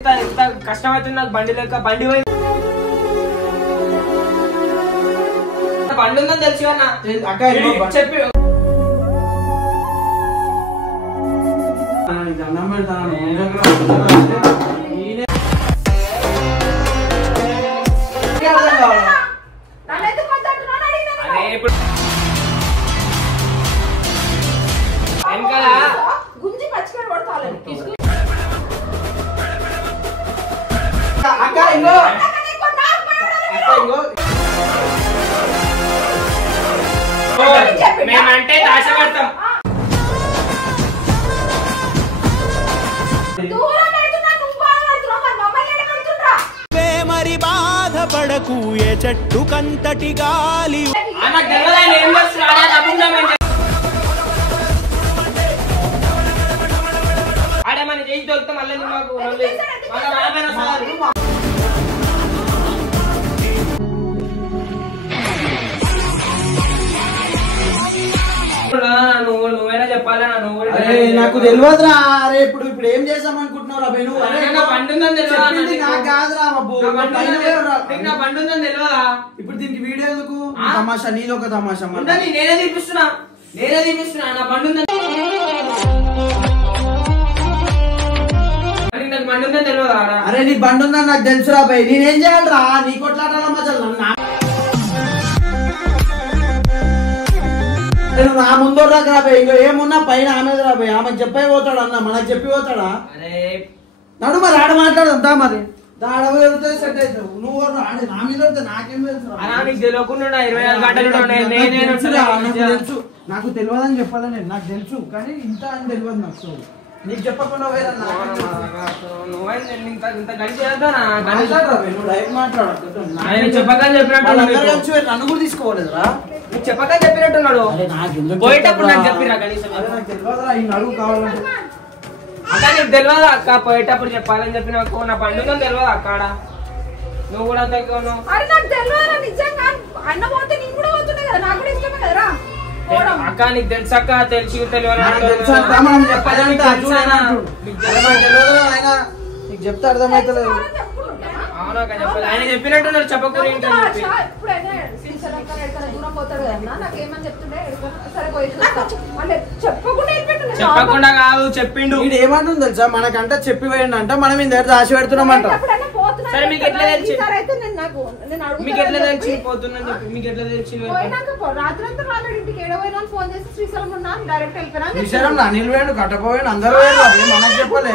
కష్టమైతుంది నాకు బండి లేక బండి బండి ఉందని తెలిసి చెప్పి ఇప్పుడు గుంజి పచ్చికాడు కొడతాను మేమంటే ఆశపడతాం మరి బాధపడకు ఏ చెట్టు కంతటి గాలి ఆడే మన చేసి దొరికితే మళ్ళీ మాకు నువ్వైనా చెప్పాలా నాకు తెలియదురా. అరే ఇప్పుడు ఏం చేద్దాం అనుకుంటున్నావు రా? బండి ఉందని తెలియదా? బండి ఉందని తెలియదా? ఇప్పుడు దీనికి వీడియో ఎందుకు? తమాషా నీది ఒక తమాషా. నేనే తీపిస్తున్నా నా బండి ఉందని నాకు బండి ఉందని తెలియదా? అరే నీ బండి ఉందని నాకు తెలుసురా భయ్. నేనేం చేయాలరా? నీ కొట్లాటాల మధ్యలో నా ముందు రాబోయ్. ఇంకో ఏమున్నా పైన ఆమె రాబోయ్. ఆమెకు చెప్పే పోతాడు అన్న, మనకు చెప్పి పోతాడా? నడు మరి ఆడ మాట్లాడదా మరి సెట్ అవుతావు. నువ్వు నా మీద నాకేం తెలుసు? నాకు తెలియదని చెప్పాలి నేను. నాకు తెలుసు కానీ ఇంత అని తెలియదు నాకు. నీకు చెప్పకుండా నన్ను కూడా తీసుకోలేదురా. చెప్పక చెప్పినట్టున్నాడు. పోయేటప్పుడు నాకు చెప్పిరా కనీసం. నడుగు కావాలంటే అక్క నీకు తెలియదు అక్క, పోయేటప్పుడు చెప్పాలని చెప్పి నాకు నా పండుగ తెలియదు అక్కడ. నువ్వు కూడా నాకు తెలియదు నిజంగా. అన్న పోతే నేను కూడా పోతున్నా కదా, నాకు కూడా ఇష్టమే కదరా. అక్క నీకు తెలుసక్క, తెలిసి తెలియదు నీకు చెప్తే అర్థమైతలేదు. అవునా చెప్పాలి. ఆయన చెప్పినట్టున్నారు చెప్పకూడదు చెప్పకుండా కాదు చెప్పిండు. ఏమంటుంది తెలుసా? మనకంటే చెప్పి పోయిండు అంట, మనం ఇంత ఆశ పెడుతున్నామంట. సరే మీకు ఎట్లా తెలిసి పోతున్నా చెప్పి మీకు ఎట్లా తెలిసి? అనిల్ వేడు కట్టపోయాడు, అందరూ మనకు చెప్పలే.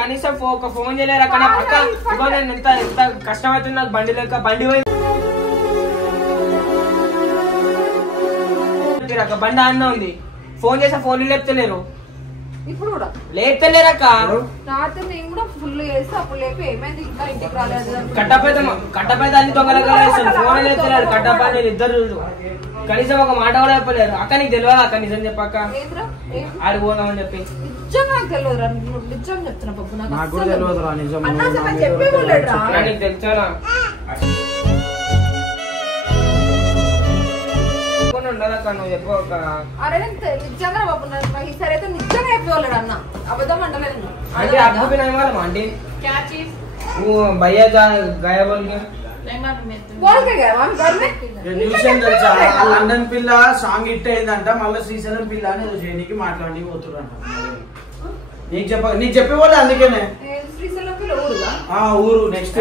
కనీసం ఒక ఫోన్ చేయలేరు అక్కడ. అక్క ఇగో నేను ఎంత కష్టమైతుంది నాకు బండి లేక బండి బండి అన్న ఉంది. ఫోన్ చేసా ఫోన్ లేపుతలేరు. ఇప్పుడు కూడా లేపుతలేరక్క. రాత్రి నేను కూడా ఫుల్ చేస్తే అప్పుడు లేపి ఏమైంది ఇంకా ఇంటికి రాలేదు. కట్టపైతే అన్ని దొంగలగా వేస్తాను. ఫోన్ లేపుతలేరు. కట్టపై ఇద్దరు కనీసం ఒక మాట కూడా చెప్పలేరు. అక్క నీకు తెలియదు అక్క, నిజం చెప్పక్క. ఆడికి పోదామని చెప్పి నిజంగా నాకు తెలియదురా. నిజం చెప్తున్నా పప్పు. నాకు కూడా తెలియదురా నిజం. నీకు తెలుసా? ఉండదక్క నువ్వు చెప్పక. అరే నిజంగా బాబు ఈసారి అయితే నిజంగా చెప్పేవాళ్ళడు అన్న, అబద్ధం అంటలేదు. అంటే అబ్బు వాళ్ళం అండి భయ్యా గాయ లండన్ పిల్ల సాంగ్ హిట్ అయిందంట, మళ్ళీ శ్రీశైలం పిల్ల అని చేయడానికి మాట్లాడి పోతున్నారు. నీకు చెప్పేవాళ్ళు అందుకేనే ఊరు నెక్స్ట్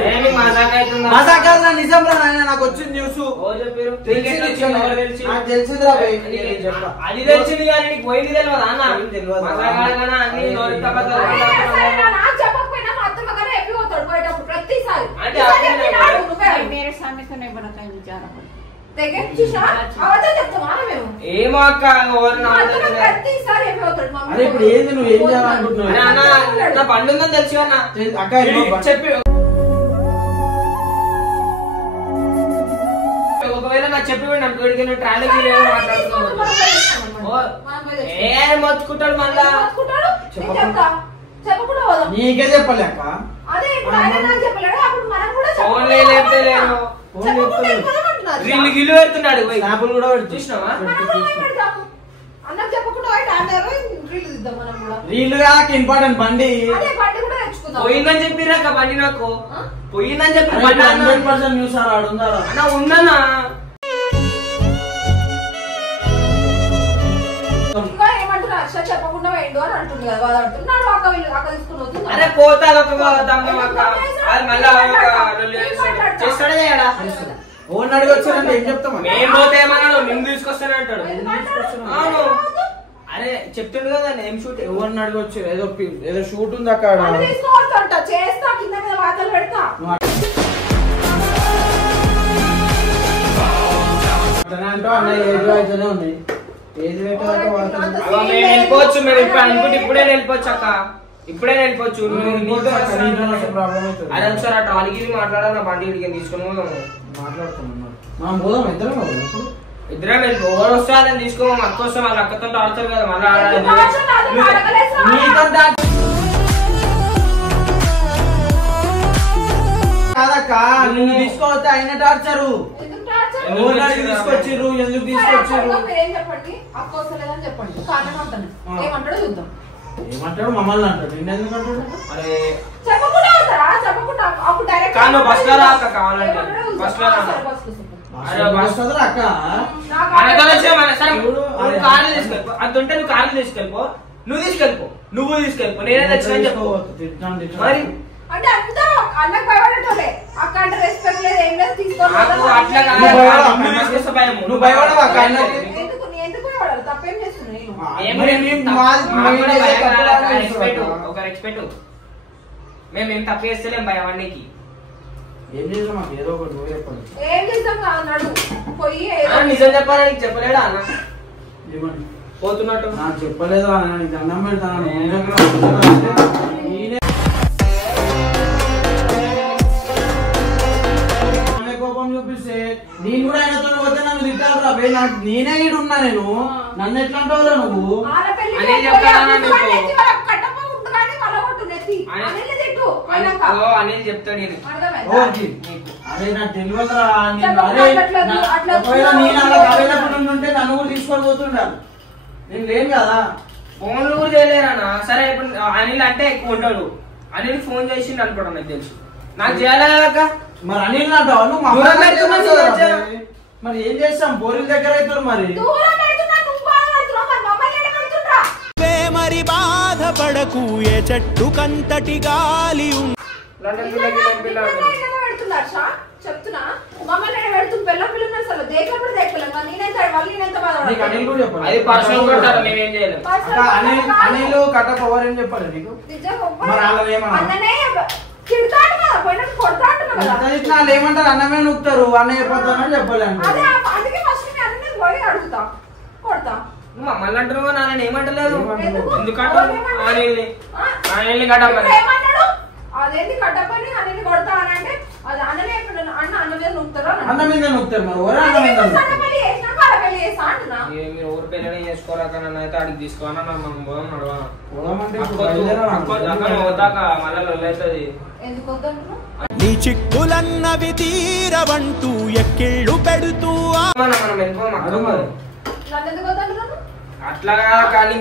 నిజం రా. నాకు వచ్చింది న్యూస్. నాకు తెలిసిందిరా. అది తెలిసింది కానీ నీకు పోయింది తెలియదు అన్న. ఏమో అక్క ఇప్పుడు ఏంది నువ్వు ఏం చేయాలనుకుంటున్నావు? నా బండి ఉందని తెలిసి చెప్పి ఒకవేళ నాకు చెప్పి అనుకోడికి ట్రావెల్ మొత్తుకుంటాడు మళ్ళా. నీకే చెప్పలేక ఫోన్ లేపుతలేరు. గిల్లు పెడుతున్నాడు. కూడా చూసినావా? అన్నకు చెప్పకుండా రీల్ ఇంపార్టెంట్ బండి పోయిందని చెప్పిరాక బండి నాకు పోయిందని చెప్పి 100% న్యూస్ ఆడుందారా అన్న ఉన్నానా చెప్పకుండా వేయండు అని అంటుంది కదా వాడు అంటున్నాడు అక్క వీళ్ళు అక్క తీసుకుని వస్తుంది అరే పోతా చేస్తాడే చేయడా ఓన్ అడిగి వచ్చారంటే ఏం చెప్తాం మేము పోతే ఏమన్నాడు నిన్ను తీసుకొస్తానే అంటాడు అవును అరే చెప్తుండు కదా ఏం షూట్ ఎవరిని అడిగి వచ్చారు ఏదో షూట్ ఉంది అక్కడ చేస్తా కింద మీద వాతలు పెడతా ఉన్నాయి ఏది వెళ్ళిపోవచ్చు మేము ఇప్పుడు అనుకుంటే ఇప్పుడే వెళ్ళిపోవచ్చు అక్క ఇప్పుడే వెళ్ళిపోవచ్చు అరే ఒకసారి ఆ ట్రాలీకి మాట్లాడాలి నా బండి ఇడికి తీసుకుని పోదాం ఇద్దరం వెళ్ళిపో ఎవరు వస్తే అదని తీసుకోమా అక్క వస్తే వాళ్ళ అక్కతో ఆడతారు కదా మళ్ళీ ఆడాలి కాదక్క నువ్వు తీసుకోవద్దు అయిన టార్చరు తీసుకొచ్చిర్రు ఎందుకు తీసుకొచ్చారు ఏమంటాడు మమ్మల్ని అంటాడు నిన్న ఎందుకు అంటాడు అరే బస్ లో రాక కావాలంటే బస్ లో అక్క కార్లు తీసుకెళ్ళిపో అది ఉంటే నువ్వు కార్లు తీసుకెళ్ళిపో నువ్వు తీసుకెళ్ళిపో నేనే తెచ్చిన చెప్పు మరి అంటే అంతా అన్నకు భయపడటోలే అక్క అంటే రెస్పెక్ట్ లేదు ఏం లేదు నువ్వు భయపడవా ఎందుకు భయపడాలి తప్పేం చేస్తున్నాను ఒక రెస్పెక్ట్ మేమేం తప్పు చేస్తలేం భయం అన్నికి ఏం చేద్దాం మాకు ఏదో ఒకటి నువ్వు చెప్పండి ఏం చేద్దాం అన్నాడు పోయి నిజం చెప్పాలని చెప్పలేడా అన్న ఏమని పోతున్నట్టు నాకు చెప్పలేదు నీకు అన్నం పెడతాను కోపం చూపిస్తే నేను కూడా ఆయనతో పోతే నన్ను తిట్టాను రాబే నాకు నేనే ఈడు ఉన్నా నేను నన్ను ఎట్లా అంటావురా నువ్వు అనేది చెప్తాడు అరే నాకు తెలియదురా ఉంటే నన్ను కూడా తీసుకొని పోతుండాలి నేను లేను కదా ఫోన్లు కూడా చేయలేరన్నా సరే ఇప్పుడు అనిల్ అంటే ఎక్కువ ఉంటాడు అనిల్ ఫోన్ చేసిండు అనుకోవడం నాకు తెలుసు నాకు చేయాలక మరి అనిల్ అంటావు నువ్వు మరి ఏం చేస్తాం బోరిల దగ్గర అవుతారు మరి మరి బాధపడకు ఏ చెట్టు కంతటి గాలి చెప్తున్నా మమ్మల్ని పెడుతుంది పిల్ల పిల్లలు అసలు దేకప్పుడు దేకలేము అనిల్ కట్ట పవర్ ఏం చెప్పాలి నీకు ఏమంటారు అన్నమే నొక్కుతారు అన్న చెప్పొద్దని చెప్పాలి అడుగుతా కొడతా మమ్మల్ని అంటున్నావు నాన్న ఏమంటలేదు ఎందుకంటే అదేంటి కట్టపని అన్ని కొడతా అని అంటే అది అన్ననే అన్న అన్న మీద నొక్కుతారు అన్న మీద నొక్కుతారు ఊరు పెళ్ళి చేసుకోరాక నన్ను అయితే అడిగి తీసుకోవాలన్నా మనం పోదాం నడవా మళ్ళీ నీ చిక్కులన్నవి తీరవంటూ ఎక్కిళ్ళు పెడుతూ మనం వెళ్ళిపోం అట్లా కానీ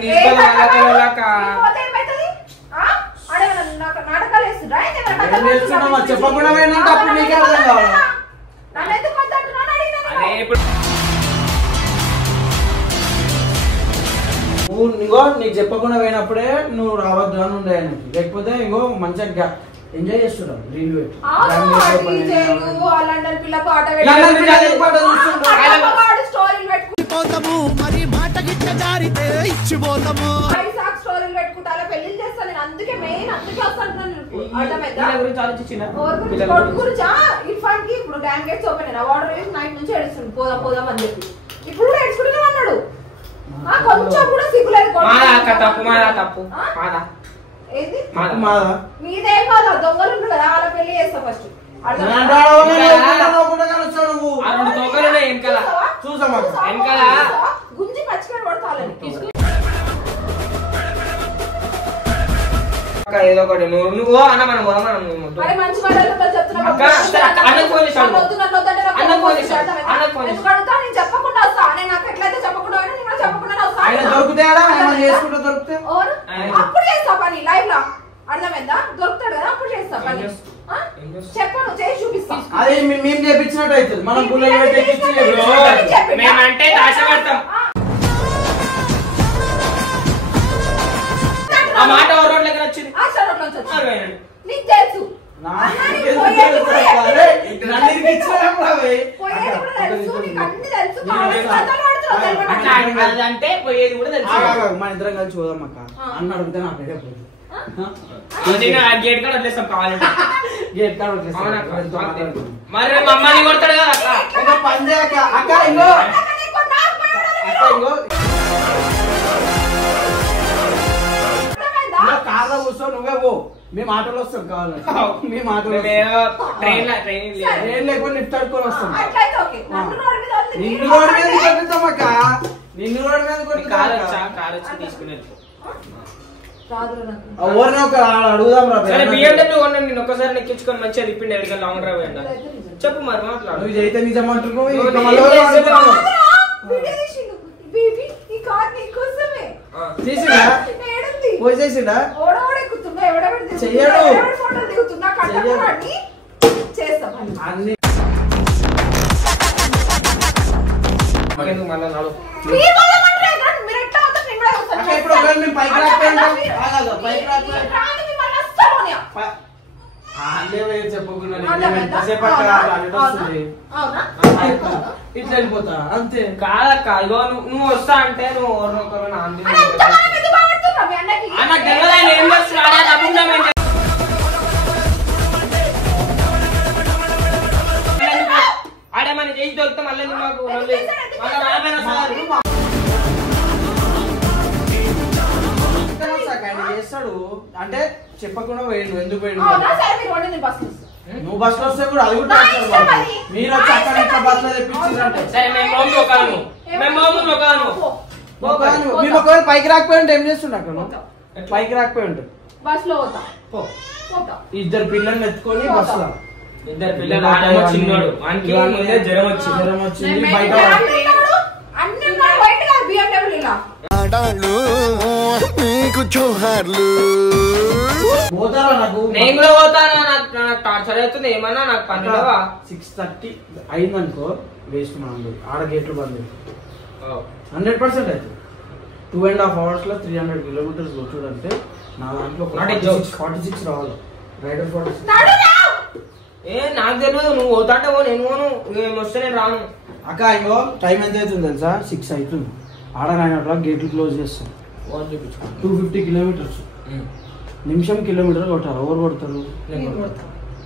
చెప్పకుండా నీకు చెప్పకుండా పోయినప్పుడే నువ్వు రావద్దు అని ఉండే ఆయనకి లేకపోతే ఇంకో మంచిగా ఎంజాయ్ చేస్తున్నావు మరి మాట గిట్ట జారితే ఇచ్చిపోతాము స్టోరీలు పెట్టుకుంటా అలా పెళ్లి చేస్తాను నేను అందుకే మెయిన్ అందుకే వస్తాను ఇర్ఫాన్ కి ఇప్పుడు డ్యామ్ గేట్స్ ఓపెన్ అయినా వాటర్ వేసి నైట్ నుంచి ఏడుస్తుంది పోదాం అని చెప్పి ఇప్పుడు కూడా ఏడ్చుకుంటూనే ఉన్నాడు కొంచెం కూడా సిగ్గులేదు మీదే కాదు దొంగలు ఉంటారు కదా వాళ్ళ పెళ్లి చేస్తా ఫస్ట్ గుంజి పచ్చికాయ పడతాలని ఏదో ఒకటి నువ్వు అన్న మనం మంచి మాటలు చెప్పకుండా వస్తా నేను నాకు ఎట్లయితే చెప్పకుండా చెప్పకుండా ఆయన దొరుకుతాడా ఏమైనా చేసుకుంటే దొరికితే అప్పుడు చేస్తా పని లైవ్ లో అర్థమైందా దొరుకుతాడు కదా అప్పుడు చేస్తా పని చెప్పను చేసి చూపిస్తా అది మేము చేపించినట్టు అవుతుంది మనం పుల్లలు పెట్టి మేమంటే దాచబడతాం ఆ మాట రోడ్ దగ్గర వచ్చింది నీకు తెలుసు అంటే పోయేది కూడా తెలుసు మన ఇద్దరం కలిసి చూద్దాం అక్క అన్న అడిగితే నా పేరే పోతుంది గేట్ కాడ వదిలేస్తాం కావాలంటే గేట్ కాడ వదిలేస్తాం మరి మమ్మల్ని కొడతాడు కదా అక్క ఒక పని చేయక అక్క ఇంకో కార్లో కూర్చో నువ్వే పో మేము ఆటోలో వస్తాం కావాలంటే మేము ఆటోలో ట్రైన్ లేకపోతే లిఫ్ట్ ఆడుకొని వస్తాం నిన్ను రోడ్ రోడ్డు మీద కొట్టుతాం అక్క నిన్ను రోడ్డు మీద కార్ వచ్చి తీసుకుని ఎవరిని ఒక అడుగుదాం రా సరే BMW కొన్నాను నేను ఒక్కసారి ఎక్కించుకొని మంచిగా తిప్పిండి ఎవరికి లాంగ్ డ్రైవ్ అయ్యిందా చెప్పు మరి మాట్లాడు నువ్వు అయితే నిజం అంటున్నావు పోయి చేసిండా అన్ని మళ్ళీ నాడు ఇప్పుడు మేము పైకి రాకపోయినా చెప్పకుండా ఇట్లా వెళ్ళిపోతా అంతే కాదక్క ఇగో నువ్వు వస్తా అంటే నువ్వు ఒకరు నాకు తెలియదు ఆయన ఏం చేస్తున్నాడు ఆడేమని చేసి దొరికితే మళ్ళీ మాకు చేస్తాడు అంటే చెప్పకుండా పోయిండు ఎందుకు పోయిండు నువ్వు బస్ లో వస్తే కూడా అది కూడా మీరు వచ్చి అక్కడ ఇక్కడ బస్ లో తెప్పించారంటే మేము ఒకవేళ పైకి రాకపోయి ఉంటే ఏం చేస్తుండే అక్కడ పైకి రాకపోయి ఉంటే బస్ లో ఇద్దరు పిల్లల్ని ఎత్తుకొని బస్ లో ఇద్దరు పిల్లలు చిన్నోడు వానికి జ్వరం వచ్చింది బయట పోతారా నాకు నేను కూడా పోతాను నాకు టార్చర్ అవుతుంది ఏమన్నా నాకు పనులవా 6:30 అయిందనుకో వేస్ట్ మనం ఆడ గేట్లు బంద్ 100% అవుతుంది 2.5 hours లో 300 kilometers చూడంటే నా దాంట్లో 46 రావాలి రైడర్ 46 నాకు తెలియదు నువ్వు పోతాంటే నేను పోను వస్తే నేను రాను అక్క ఇంకో టైం ఎంత అవుతుంది తెలుసా 6 అవుతుంది ఆడ 9 o'clock గేట్లు క్లోజ్ చేస్తాం 250 kilometers నిమిషం కిలోమీటర్ కొట్టారు ఎవరు కొడతారు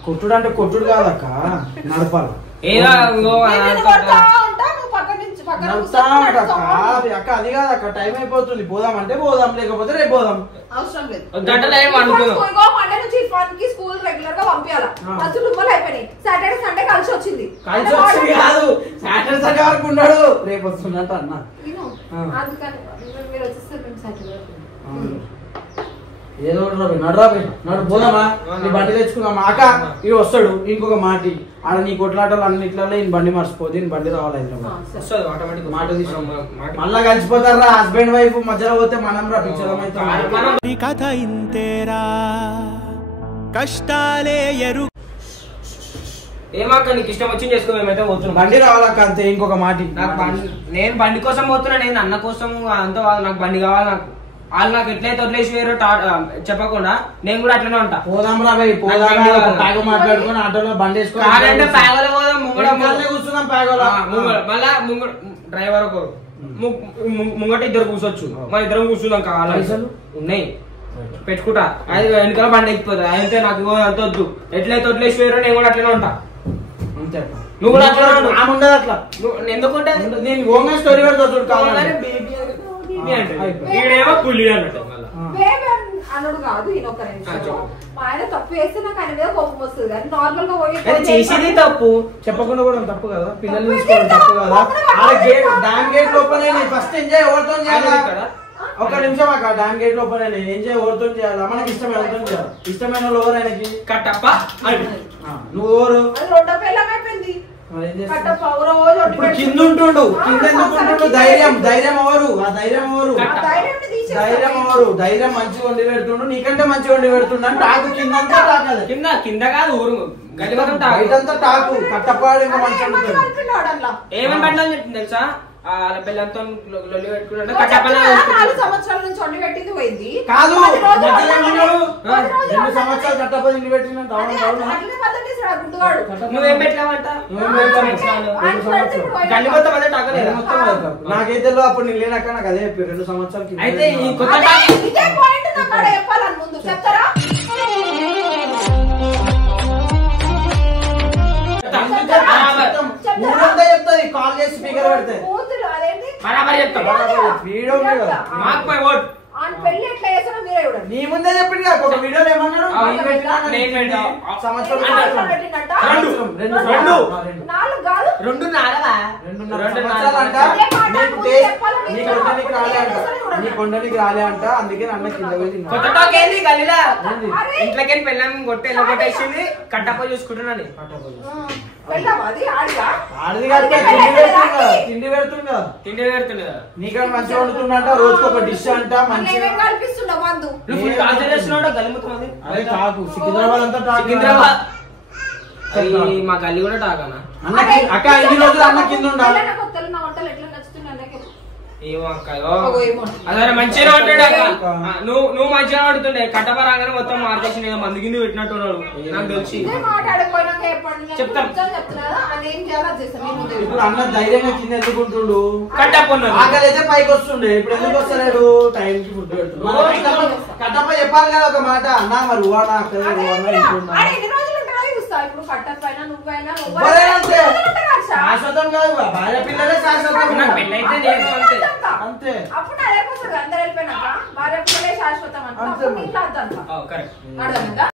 కొట్టుడు అంటే కొట్టుడు కాదక్క నడపాలి అక్క అది కాదక్క టైం అయిపోతుంది పోదామంటే పోదాం లేకపోతే రేపు పోదాం అవసరం లేదు స్కూల్ రెగ్యులర్ గా పంపించాలి అయిపోయినాయి సాటర్డే సండే కలిసి వచ్చింది కాదు సాటర్డే సండే వరకు ఉన్నాడు రేపు వస్తున్నట్టు అన్న అందుకని మీరు వచ్చేస్తే మేము సాటర్డే ఏదో నడు పోదామా నీ బండి తెచ్చుకున్నామా అక్క ఇవి వస్తాడు ఇంకొక మాటి ఆడ నీ కొట్లాటలు అన్నిట్లలో ఈయన బండి మర్చిపోదు ఈయన బండి రావాలి మాట మళ్ళా కలిసిపోతారా హస్బెండ్ వైఫ్ మధ్యలో పోతే మనం రా పిచ్చర్ కథ ఇంతేరా కష్టాలే ఎరు ఏమాక నీకు ఇష్టం వచ్చి చేసుకో మేమైతే పోతున్నాం బండి రావాలక్క అంతే ఇంకొక మాటి నేను బండి కోసం పోతున్నా నేను అన్న కోసం అంత నాకు బండి కావాలి నాకు వాళ్ళు నాకు ఎట్లయితే వదిలేసి వేరు చెప్పకుండా నేను కూడా అట్లనే ఉంటా పోదాం రా భయ్ పోదాం మాట్లాడుకుని ఆటోలో బండి వేసుకుని ప్యాగోలో పోదాం కూర్చున్నాం ప్యాగోలో మళ్ళా డ్రైవర్ ఒకరు ముంగట ఇద్దరు కూర్చోచ్చు మన ఇద్దరం కూర్చున్నాం కావాలి ఉన్నాయి పెట్టుకుంటా అది వెనకాల బండి ఎక్కిపోతుంది అయితే నాకు అంత వద్దు ఎట్లయితే వదిలేసి వేరు నేను కూడా అట్లనే ఉంటా నువ్వు కూడా అట్లా ఉండదు అట్లా ఎందుకుంటా నేను ఓన్గా స్టోరీ పెడతా కావాలి అనుడు కాదు ఈయనొక్క నిమిషం మా ఆయన తప్పు చేస్తే నాకు ఆయన మీద కోపం వస్తుంది కానీ నార్మల్ గా పోయి చేసేది తప్పు చెప్పకుండా కూడా తప్పు కదా పిల్లల్ని తీసుకోవడం తప్పు కదా డామ్ గేట్ లోపలే ఫస్ట్ ఎంజాయ్ ఎవరితో చేయాలి ఒక నిమిషం అక్క డామ్ గేట్ లోపలే ఎంజాయ్ ఎవరితో చేయాలా మనకి ఇష్టమైన ఎవరితో చేయాలి ఇష్టమైన వాళ్ళు ఎవరు ఆయనకి కట్టప్ప నువ్వు ఎవరు అది రెండో పిల్లం అయిపోయింది కట్టప్ప రోజు ఇప్పుడు కింద ఉంటుండు, కింద ఎందుకు ఉంటుండు? ధైర్యం ఎవరు? ఆ ధైర్యం ఎవరు? ధైర్యం మంచిగా వండి పెడుతుండు, నీకంటే మంచిగా వండి పెడుతుండు అని టాకు కింద అంతా టాకదు. కింద కాదు ఊరు బయటంతా టాకు. కట్టపాడు ఇంకా మంచిగా ఉంటుంది. ఏమని పడ్డాని చెప్పింది తెలుసా? వాళ్ళ పిల్లలతో లొల్లి పెట్టుకున్నాడు. 4 సంవత్సరాల నుంచి వండి పెట్టింది పోయింది కాదు, 2 సంవత్సరాలు కట్టప తిండి పెట్టినంత. నువ్వేం పెట్టలేమంట? నాకైతే అప్పుడు నేను లేనాక నాకు అదే చెప్పారు 2 సంవత్సరాలకి. అయితే ఈ కొత్త చెప్పాలని ముందు చెప్తారా? ఊరంతా చెప్తాది కాల్ చేసి స్పీకర్ పెడితే. బరాబర్ చెప్తా. వీడియో మాకు పై ఓట్ పెళ్లి ఎట్లా చేస్తారో మీరే చూడండి. నీ ముందే చెప్పింది ఒక వీడియోలో ఏమన్నాడు? సంవత్సరం 2 కాదు 2 నారదా? 2.5 సంవత్సరాలు అంట. నీ కొండనికి రాలే అంట, అందుకే నన్ను కింద వెళ్ళి కొత్తకేంది గల్లీలా ఇంట్లోకి పెళ్ళాం కొట్టి ఎలా కొట్టేసింది. కట్టప్ప చూసుకుంటున్నాను. ఆడిది తిండి పెడుతుందా? తిండి పెడుతున్నా. నీకన్నా మంచిగా వండుతుందంట, రోజుకి ఒక డిష్ అంట మంచిగా. అదే టాకు, సికింద్రాబాద్ అంతా టాకు. సికింద్రాబాద్ మా గల్లీ కూడా టాకానా? అక్క 5 రోజులు అన్న కింద ఉండాలి. ఏమో అక్క అదే మంచిగా ఉంటాడు అక్క. నువ్వు మంచిగా పడుతుండే. కట్టప్ప రాగానే మొత్తం మార్చేసి మంది కింద పెట్టినట్టు ఉన్నాడు నాకు తెలిసి. చెప్తాం. ఇప్పుడు అన్న ధైర్యంగా కింద ఎందుకుంటుండు? కట్టప్ప ఆకలి అయితే పైకి వస్తుండే, ఇప్పుడు ఎందుకు వస్తలేడు? టైంకి ఫుడ్ పెడుతుండు. కట్టప్ప చెప్పాలి కదా ఒక మాట, అన్న మరి రువానా అక్కడ శాశ్వతం కాదు, భార్య పిల్లలే శాశ్వతం. పెళ్ళైతే నేను అంతే అంతే. అప్పుడు అదే అందరు వెళ్ళిపోయినాక భార్య పిల్లలే శాశ్వతం అంటే కరెక్ట్.